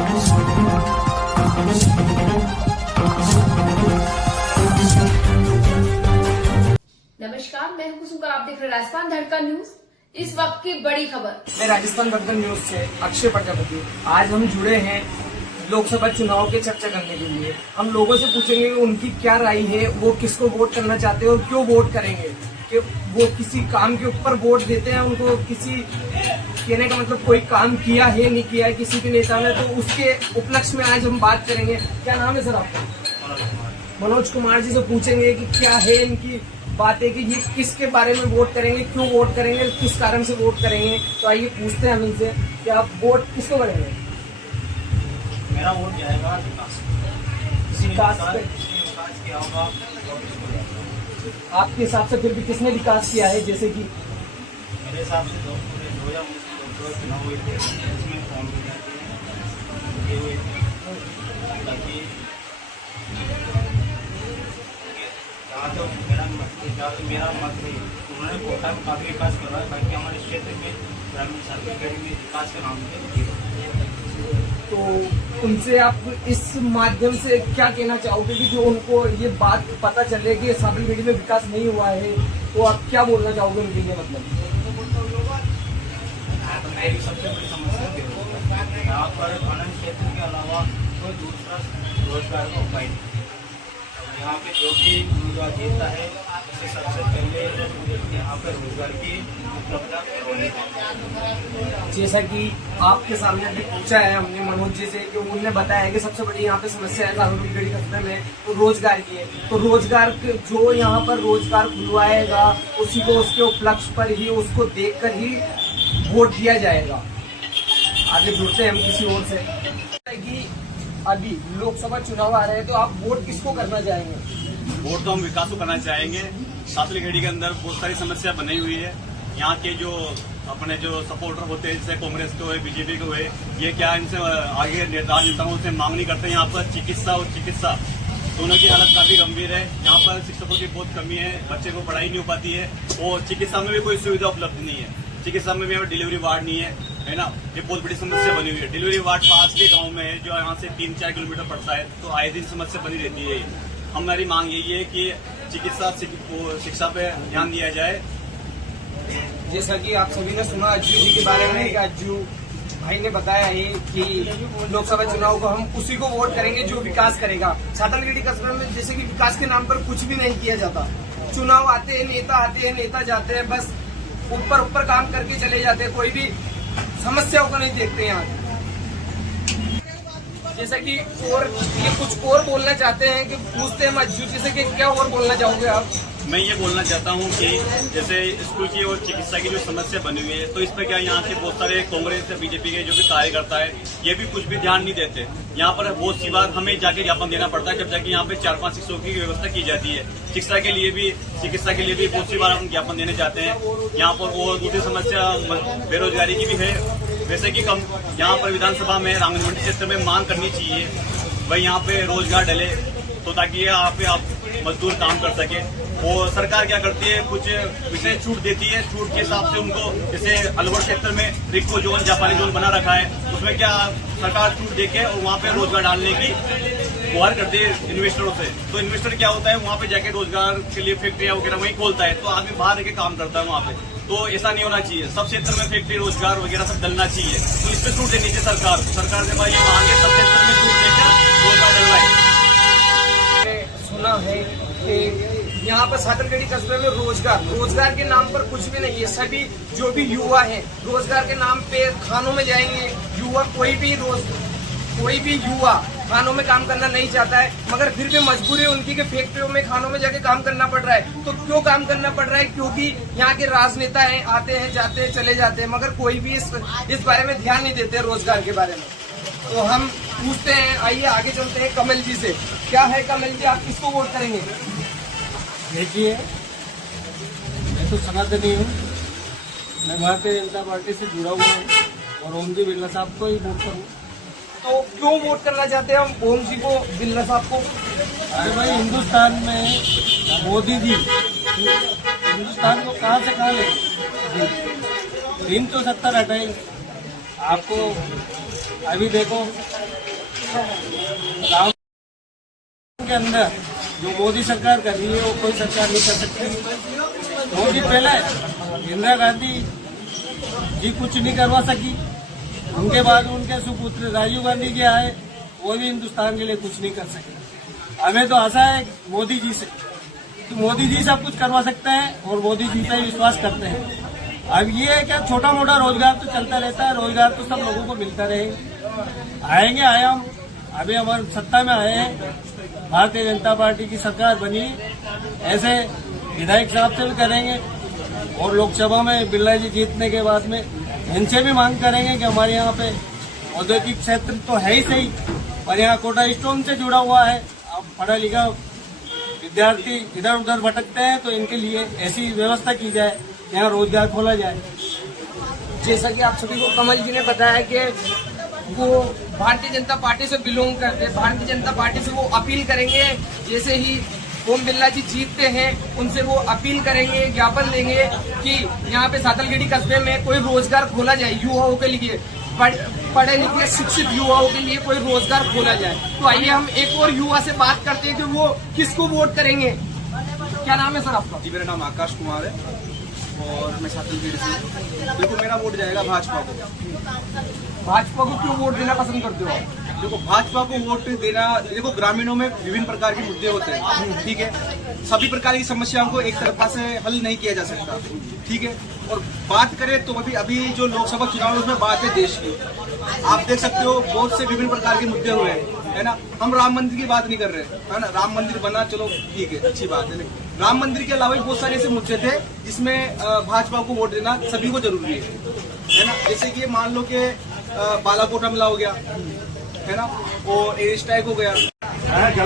नमस्कार, मैं हूं कुसुम, आप देख रहे हैं राजस्थान धड़कन न्यूज। इस वक्त की बड़ी खबर। मैं राजस्थान धड़कन न्यूज से अक्षय प्रजापति। आज हम जुड़े हैं लोकसभा चुनाव के चर्चा करने के लिए। हम लोगों से पूछेंगे कि उनकी क्या राय है, वो किसको वोट करना चाहते हैं और क्यों वोट करेंगे, कि वो किसी काम के ऊपर वोट देते हैं, उनको किसी कहने का मतलब कोई काम किया है नहीं किया है किसी के नेता ने, तो उसके उपलक्ष्य में आज हम बात करेंगे। क्या नाम है सर आपका? मनोज कुमार जी से पूछेंगे कि क्या है इनकी बातें, कि ये किसके बारे में वोट करेंगे, क्यों वोट करेंगे, किस कारण से वोट करेंगे। तो आइए पूछते हैं हम इनसे कि आप वोट किसको करेंगे? मेरा वोट जाएगा विकास किया होगा। आपके हिसाब से फिर भी किसने विकास किया है? जैसे कि मेरे हिसाब से 2019 चुनाव हुए थे, उसमें फॉर्म किए हुए थे ताकि मेरा मत है, उन्होंने कोटा में काफ़ी विकास करवाया ताकि हमारे क्षेत्र में ग्रामीण सर्वे में विकास के नाम पे। तो उनसे आप इस माध्यम से क्या कहना चाहोगे कि जो उनको ये बात पता चले कि साबरमती में विकास नहीं हुआ है, तो आप क्या बोलना चाहोगे उनके लिए? मतलब मेरी सबसे बड़ी समस्या बेरोजगार। यहाँ पर खनन क्षेत्र के अलावा कोई दूसरा रोजगार का उपाय नहीं। यहाँ पे जो भी रोजगार देता है उससे सबसे पहले यहाँ पर रोजगार की उपलब्धता होनी चाहिए। जैसा कि आपके सामने अभी पूछा है हमने मनोज जी से, कि उन्होंने बताया है कि सबसे बड़ी यहाँ पे समस्या है साबरमती कस्बे में तो रोजगार की है। तो रोजगार जो यहाँ पर रोजगार खुलवाएगा उसी को, उसके उपलक्ष्य पर ही, उसको देखकर ही वोट दिया जाएगा। आगे जुड़ते हैं हम किसी और से कि अभी लोकसभा चुनाव आ रहे हैं, तो आप वोट किसको करना चाहेंगे? वोट तो हम विकास को करना चाहेंगे। सातलखेड़ी के अंदर बहुत सारी समस्या बनी हुई है। यहाँ के जो अपने जो सपोर्टर होते हैं, जैसे कांग्रेस के हुए, बीजेपी के हुए, ये क्या इनसे आगे राजनेताओं से मांग नहीं करते। यहाँ पर चिकित्सा और चिकित्सा दोनों की हालत काफी गंभीर है। यहाँ पर शिक्षकों की बहुत कमी है, बच्चे को पढ़ाई नहीं हो पाती है, और चिकित्सा में भी कोई सुविधा उपलब्ध नहीं है। चिकित्सा में भी यहाँ डिलीवरी वार्ड नहीं है ना। ये बहुत बड़ी समस्या बनी हुई है। डिलीवरी वार्ड पास के गांव में है, जो यहाँ से 3-4 किलोमीटर पड़ता है, तो आए दिन समस्या बनी रहती है। हमारी मांग यही है कि चिकित्सा शिक्षा पे ध्यान दिया जाए। जैसा कि आप सभी ने सुना अज्जू जी के बारे में, अज्जू भाई ने बताया है कि लोकसभा चुनाव को हम उसी को वोट करेंगे जो विकास करेगा। सातलखेड़ी कस्बे में जैसे कि विकास के नाम पर कुछ भी नहीं किया जाता। चुनाव आते हैं, नेता जाते हैं, बस ऊपर काम करके चले जाते हैं, कोई भी समस्याओं को नहीं देखते यहाँ। जैसा कि और ये कुछ और बोलना चाहते हैं कि पूछते हैं अज्जू जी से कि क्या और बोलना चाहोगे आप? मैं ये बोलना चाहता हूँ कि जैसे स्कूल की और चिकित्सा की जो समस्या बनी हुई है, तो इस पर क्या यहाँ के बहुत सारे कांग्रेस या बीजेपी के जो भी कार्यकर्ता है, ये भी कुछ भी ध्यान नहीं देते। यहाँ पर बहुत सी बार हमें जाके ज्ञापन देना पड़ता है, जब जाके यहाँ पे 4-5 शिक्षकों की व्यवस्था की जाती है। शिक्षा के लिए भी, चिकित्सा के लिए भी बहुत सी बार हम ज्ञापन देने जाते हैं यहाँ पर। और दूसरी समस्या बेरोजगारी की भी है। वैसे कि कम यहाँ पर विधानसभा में रांगनमंडी क्षेत्र में मांग करनी चाहिए भाई यहाँ पे रोजगार डले, तो ताकि यहाँ पे आप मजदूर काम कर सके। और सरकार क्या करती है, कुछ विशेष छूट देती है। छूट के हिसाब से उनको, जैसे अलवर क्षेत्र में रिक्को जोन, जापानी जोन बना रखा है, उसमें क्या सरकार छूट देके और वहाँ पे रोजगार डालने की गुहार करती है इन्वेस्टरों से। तो इन्वेस्टर क्या होता है, वहाँ पे जाके रोजगार के लिए फैक्ट्रियाँ वगैरह वहीं खोलता है, तो आदमी बाहर रह के काम करता है वहाँ पे। तो ऐसा नहीं होना चाहिए। सब क्षेत्र में फैक्ट्री, रोजगार वगैरह सब डलना चाहिए। तो इस पे छूट देनी चाहिए सरकार से भाई, ये मांगे सब क्षेत्र में छूट देकर रोजगार डलवाए। सुना है कि यहाँ पर सातलखेड़ी कस्बे में रोजगार के नाम पर कुछ भी नहीं है। सभी जो भी युवा हैं, रोजगार के नाम पे खानों में जाएंगे। युवा कोई भी युवा खानों में काम करना नहीं चाहता है, मगर फिर भी मजबूरी उनकी के फैक्ट्रियों में, खानों में जाके काम करना पड़ रहा है। तो क्यों काम करना पड़ रहा है? क्योंकि यहाँ के राजनेता हैं, आते हैं, जाते हैं, चले जाते हैं, मगर कोई भी इस बारे में ध्यान नहीं देते रोजगार के बारे में। तो हम पूछते हैं, आइए आगे चलते हैं कमल जी से। क्या है कमल जी, आप किसको वोट करेंगे? देखिए, मैं तो सनातनी हूँ, मैं भारतीय जनता पार्टी से जुड़ा हुआ हूँ और ओम जी बिरला साहब को ही वोट करूँ। तो क्यों वोट करना चाहते हैं हम ओम जी को, बिरला साहब को? अरे भाई, हिंदुस्तान में मोदी जी हिंदुस्तान को कहाँ से कहाँ ले 370 हटाएंगे, आपको अभी देखो गाँव के अंदर जो मोदी सरकार कर रही है वो कोई सरकार नहीं कर सकती। मोदी पहले इंदिरा गांधी जी कुछ नहीं करवा सकी, उनके बाद उनके सुपुत्र राजीव गांधी जी आए, वो भी हिंदुस्तान के लिए कुछ नहीं कर सके। हमें तो आशा है मोदी जी से कि मोदी जी सब कुछ करवा सकते हैं और मोदी जी पे विश्वास करते हैं। अब ये है क्या, छोटा मोटा रोजगार तो चलता रहता है, रोजगार तो सब लोगों को मिलता रहेगा। आएंगे आए हम, अभी हमारे सत्ता में आए हैं, भारतीय जनता पार्टी की सरकार बनी, ऐसे विधायक साहब से भी करेंगे और लोकसभा में बिरला जी जीतने के बाद में इनसे भी मांग करेंगे कि हमारे यहाँ पे औद्योगिक क्षेत्र तो है ही सही, पर यहाँ कोटा स्टोन से जुड़ा हुआ है। अब पढ़ा लिखा विद्यार्थी इधर उधर भटकते हैं तो इनके लिए ऐसी व्यवस्था की जाए, यहाँ रोजगार खोला जाए। जैसा कि आप सभी को कमल जी ने बताया कि वो भारतीय जनता पार्टी से बिलोंग करते हैं, भारतीय जनता पार्टी से वो अपील करेंगे, जैसे ही ओम बिरला जी जीतते हैं उनसे वो अपील करेंगे, ज्ञापन देंगे कि यहाँ पे सातलगढ़ी कस्बे में कोई रोजगार खोला जाए, युवाओं के लिए, पढ़े लिखे शिक्षित युवाओं के लिए कोई रोजगार खोला जाए। तो आइए हम एक और युवा से बात करते हैं कि वो किसको वोट करेंगे। क्या नाम है सर आपका? जी, मेरा नाम आकाश कुमार है और मैं सातलगढ़ी से। देखो, मेरा वोट जाएगा भाजपा को। भाजपा को क्यों वोट देना पसंद करते हो? देखो, भाजपा को वोट देना, देखो ग्रामीणों में विभिन्न प्रकार के मुद्दे होते हैं, ठीक है। सभी प्रकार की समस्याओं को एक तरफा से हल नहीं किया जा सकता, ठीक है। और बात करें तो अभी जो लोकसभा चुनाव है उसमें बात है देश की। आप देख सकते हो बहुत से विभिन्न प्रकार के मुद्दे हुए हैं, है ना। हम राम मंदिर की बात नहीं कर रहे, है ना। राम मंदिर बना, चलो ठीक है, अच्छी बात है, लेकिन राम मंदिर के अलावा भी बहुत सारे ऐसे मुद्दे थे जिसमें भाजपा को वोट देना सभी को जरूरी है ना। जैसे कि मान लो कि बालाकोट हमला हो गया, है ना, और एयर स्ट्राइक हो गया।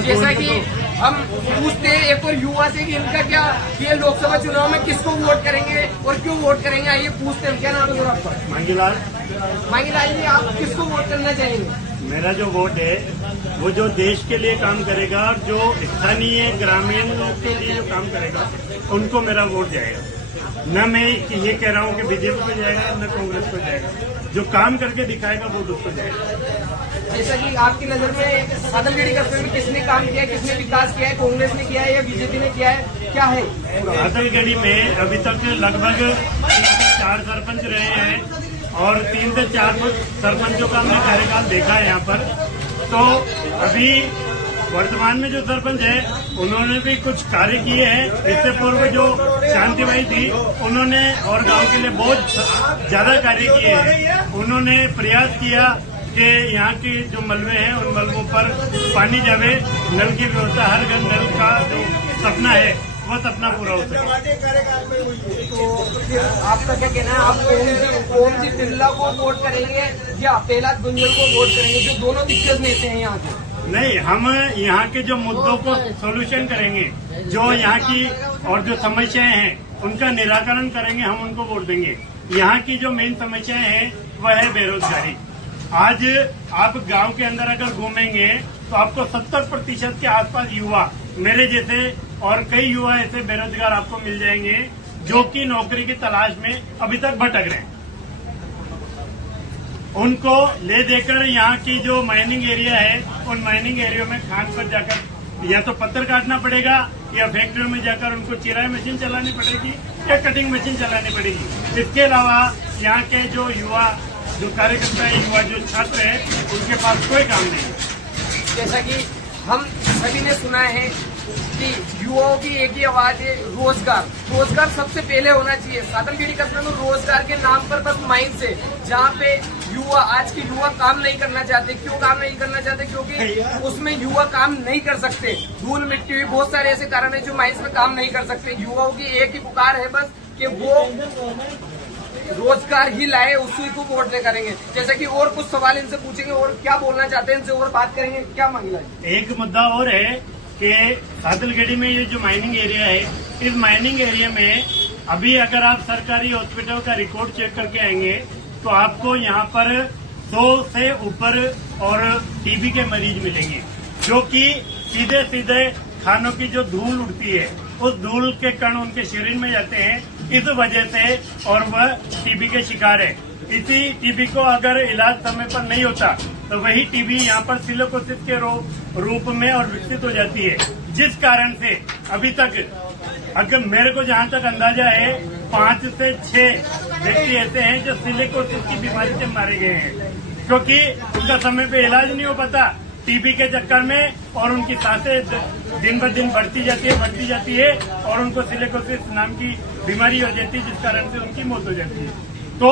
जैसा कि हम पूछते हैं एक और युवा से कि इनका क्या, ये लोकसभा चुनाव में किसको वोट करेंगे और क्यों वोट करेंगे, आइए पूछते हैं। क्या नाम है आपका? मांगीलाल। मांगीलाल जी, आप किसको वोट करना चाहेंगे? मेरा जो वोट है वो जो देश के लिए काम करेगा और जो स्थानीय ग्रामीण लोग के लिए जो काम करेगा उनको मेरा वोट जाएगा। न मैं ये कह रहा हूँ कि बीजेपी को जाएगा न कांग्रेस को जाएगा, जो काम करके दिखाएगा वोट उसको जाएगा। जैसा कि आपकी नजर में सातलगढ़ी कस्बे में किसने काम किया है, किसने विकास किया है, कांग्रेस ने किया है या बीजेपी ने किया है, क्या है? सातलगढ़ी में अभी तक लगभग 3 से 4 सरपंच रहे हैं और 3 से 4 सरपंचों का हमने कार्यकाल देखा है यहाँ पर। तो अभी वर्तमान में जो सरपंच है उन्होंने भी कुछ कार्य किए हैं। इससे पूर्व जो शांतिबाई थी उन्होंने और गांव के लिए बहुत ज्यादा कार्य किए हैं। उन्होंने प्रयास किया कि यहाँ के जो मलबे हैं उन मलबों पर पानी जावे, नल की व्यवस्था, हर घर नल का जो सपना है वो सपना पूरा हो सके। तो फिर आपका क्या कहना है, आप ओम जी बिरला को वोट करेंगे या प्रहलाद गुंजल को वोट करेंगे, जो दोनों दिग्गज नेता हैं यहाँ के? नहीं, हम यहाँ के जो मुद्दों को सोल्यूशन करेंगे, जो यहाँ की और जो समस्याएं हैं उनका निराकरण करेंगे, हम उनको वोट देंगे। यहाँ की जो मेन समस्याएं हैं वह है बेरोजगारी। आज आप गांव के अंदर अगर घूमेंगे तो आपको 70% के आसपास युवा, मेरे जैसे और कई युवा ऐसे बेरोजगार आपको मिल जाएंगे जो कि नौकरी की तलाश में अभी तक भटक रहे हैं। उनको ले देकर यहाँ की जो माइनिंग एरिया है उन माइनिंग एरिया में खान पर जाकर या तो पत्थर काटना पड़ेगा या फैक्ट्रियों में जाकर उनको चिराई मशीन चलानी पड़ेगी या कटिंग मशीन चलानी पड़ेगी। इसके अलावा यहाँ के जो युवा, जो कार्यकर्ता है, युवा जो छात्र है, उनके पास कोई काम नहीं है। जैसा कि हम सभी ने सुना है कि युवाओं की एक ही आवाज है, रोजगार। रोजगार सबसे पहले होना चाहिए। सातलगढ़ी कस्बे में रोजगार के नाम पर बस माइंस है, जहाँ पे युवा, आज के युवा काम नहीं करना चाहते। क्यों काम नहीं करना चाहते? क्योंकि उसमें युवा काम नहीं कर सकते। धूल मिट्टी हुई, बहुत सारे ऐसे कारण है जो माइंस में काम नहीं कर सकते। युवाओं की एक ही पुकार है बस कि वो रोजगार ही लाए, उसी को वोट दे करेंगे। जैसे कि और कुछ सवाल इनसे पूछेंगे और क्या बोलना चाहते हैं इनसे और बात करेंगे। क्या मांगला है? एक मुद्दा और है कि सातलगढ़ी में ये जो माइनिंग एरिया है, इस माइनिंग एरिया में अभी अगर आप सरकारी हॉस्पिटल का रिकॉर्ड चेक करके आएंगे तो आपको यहाँ पर 100 से ऊपर और टीबी के मरीज मिलेंगे, जो कि सीधे सीधे खानों की जो धूल उड़ती है उस धूल के कण उनके शरीर में जाते हैं, इस वजह से, और वह टीबी के शिकार है। इसी टीबी को अगर इलाज समय पर नहीं होता तो वही टीबी यहाँ पर सिलिकोसिस के रूप में और विकसित हो जाती है, जिस कारण से अभी तक अगर मेरे को जहाँ तक अंदाजा है 5 से 6 व्यक्ति ऐसे हैं जो सिलिकोसिस की बीमारी से मारे गए हैं, क्योंकि उनका समय पे इलाज नहीं हो पाता टीबी के चक्कर में, और उनकी सांसें दिन ब दिन बढ़ती जाती है और उनको सिलिकोसिस नाम की बीमारी हो जाती है, जिस कारण से उनकी मौत हो जाती है। तो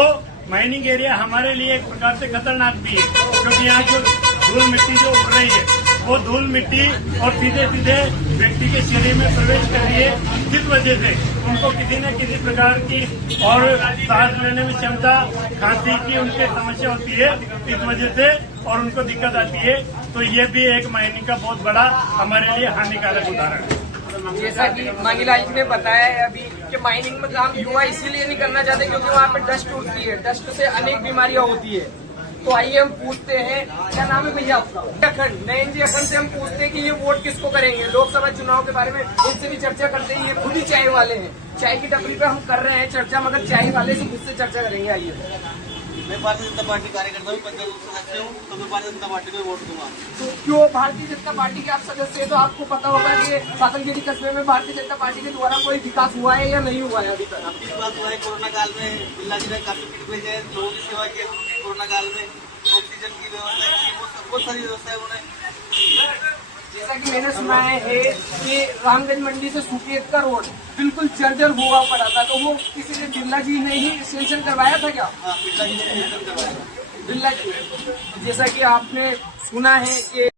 माइनिंग एरिया हमारे लिए एक प्रकार से खतरनाक भी है, क्योंकि यहाँ जो धूल मिट्टी जो उड़ रही है वो धूल मिट्टी और सीधे व्यक्ति के शरीर में प्रवेश कर रही है, जिस वजह से उनको किसी न किसी प्रकार की और सांस लेने में क्षमता, खांसी की उनके समस्या होती है इस वजह से, और उनको दिक्कत आती है। तो ये भी एक माइनिंग का बहुत बड़ा हमारे लिए हानिकारक उदाहरण है। जैसा कि मांगीलाल जी ने बताया है अभी कि माइनिंग में काम युवा इसीलिए नहीं करना चाहते क्योंकि वहाँ पे डस्ट उड़ती है, डस्ट से अनेक बीमारियां होती है। तो आइए हम पूछते हैं, क्या नाम है भैया आपका? अखंड नयन जी अखंड से हम पूछते हैं कि ये वोट किसको करेंगे। लोकसभा चुनाव के बारे में इनसे भी चर्चा करते हैं, ये खुद ही चाय वाले हैं, चाय की टपरी पे हम कर रहे हैं चर्चा, मगर चाय वाले से खुद से चर्चा करेंगे। आइए। मैं भारतीय जनता पार्टी कार्यकर्ता हूँ, पंचायत सदस्य हूँ, तो मैं भारतीय जनता पार्टी को वोट दूंगा। तो क्यों भारतीय जनता पार्टी के आप सदस्य हैं, तो आपको पता होगा कि सातनगिरी कस्बे में भारतीय जनता पार्टी के द्वारा कोई विकास हुआ है या नहीं हुआ है अभी तक? विकास हुआ है। कोरोना काल में बिल्ला जी ने काफी किट भेजे, लोगों की सेवा की कोरोना काल में, ऑक्सीजन की व्यवस्था की, बहुत सारी व्यवस्था उन्होंने। जैसा कि मैंने सुना है कि रामगंज मंडी से सुकेत का रोड बिल्कुल जर्जर हुआ पड़ा था, तो वो किसी ने बिरला जी ने ही एक्सटेंशन करवाया था क्या? बिल्ला जी ने एक्सटेंशन करवाया। बिरला जी, जैसा कि आपने सुना है कि